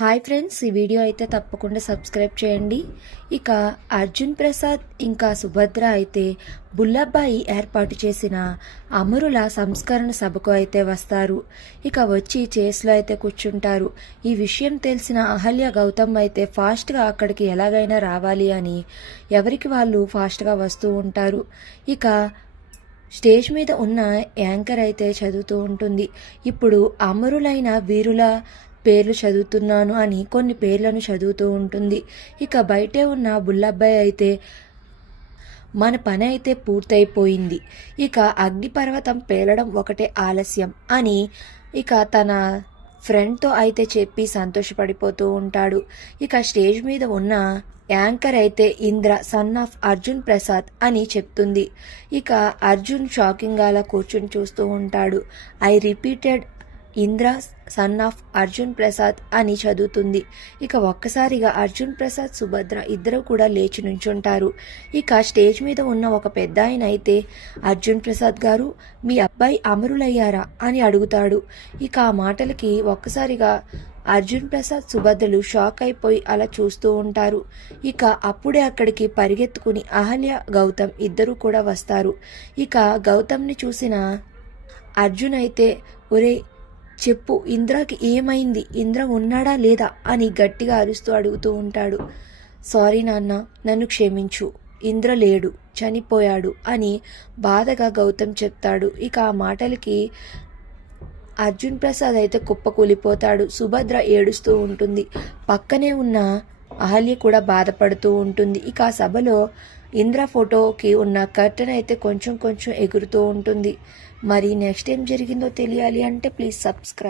Hi friends ఈ video అయితే తప్పకుండా సబ్స్క్రైబ్ చేయండి. ఇక అర్జున్ ప్రసాద్ ఇంకా సుభద్ర అయితే బుల్లబ్బాయి ఏర్పాటు చేసిన అమరుల సంస్కరణ సభకు అయితే వస్తారు. ఇక వచ్చి చేస్లో అయితే కూర్చుంటారు. ఈ విషయం తెలిసిన అహల్య గౌతమ్ అయితే ఫాస్ట్గా అక్కడికి ఎలాగైనా రావాలి అని ఎవరికి వాళ్ళు ఫాస్ట్గా వస్తూ ఉంటారు. ఇక స్టేజ్ మీద ఉన్న యాంకర్ అయితే చదువుతూ ఉంటుంది. ఇప్పుడు అమరులైన వీరుల పేర్లు చదువుతున్నాను అని కొన్ని పేర్లను చదువుతూ ఉంటుంది. ఇక బయటే ఉన్న బుల్లబ్బాయి అయితే మన పని అయితే పూర్తయిపోయింది. ఇక అగ్నిపర్వతం పేలడం ఒకటే ఆలస్యం అని ఇక తన ఫ్రెండ్తో అయితే చెప్పి సంతోషపడిపోతూ ఉంటాడు. ఇక స్టేజ్ మీద ఉన్న యాంకర్ అయితే ఇంద్ర సన్ ఆఫ్ అర్జున్ ప్రసాద్ అని చెప్తుంది. ఇక అర్జున్ షాకింగ్ అలా కూర్చుని చూస్తూ ఉంటాడు. I repeated Indra son of Arjun Prasad అని చదువుతుంది. ఇక ఒక్కసారిగా అర్జున్ ప్రసాద్ సుభద్ర ఇద్దరు కూడా లేచి నుంచుంటారు. ఇక స్టేజ్ మీద ఉన్న ఒక పెద్ద ఆయన అయితే అర్జున్ ప్రసాద్ గారు మీ అబ్బాయి అమరులయ్యారా? అని అడుగుతాడు. ఇక ఆ మాటలకి ఒక్కసారిగా అర్జున్ ప్రసాద్ సుభద్రలు షాక్ అయిపోయి అలా చూస్తూ ఉంటారు. ఇక అప్పుడే అక్కడికి పరిగెత్తుకుని అహల్య గౌతమ్ ఇద్దరు కూడా వస్తారు. ఇక గౌతమ్ని చూసిన అర్జున్ అయితే ఒరే చెప్పు ఇంద్రకి ఏమైంది? ఇంద్ర ఉన్నాడా లేదా? అని గట్టిగా అరుస్తూ అడుగుతూ ఉంటాడు. సారీ నాన్న నన్ను క్షమించు. ఇంద్ర లేడు చనిపోయాడు అని బాధగా గౌతమ్ చెప్తాడు. ఇక ఆ మాటలకి అర్జున్ ప్రసాద్ అయితే కుప్పకూలిపోతాడు సుభద్ర ఏడుస్తూ ఉంటుంది. పక్కనే ఉన్న అహల్య కూడా బాధపడుతూ ఉంటుంది. ఇక ఆ సభలో ఇంద్ర ఫోటోకి ఉన్న కర్టన్ అయితే కొంచెం కొంచెం ఎగురుతూ ఉంటుంది. మరి నెక్స్ట్ ఏం జరిగిందో తెలియాలి అంటే ప్లీజ్ సబ్స్క్రైబ్.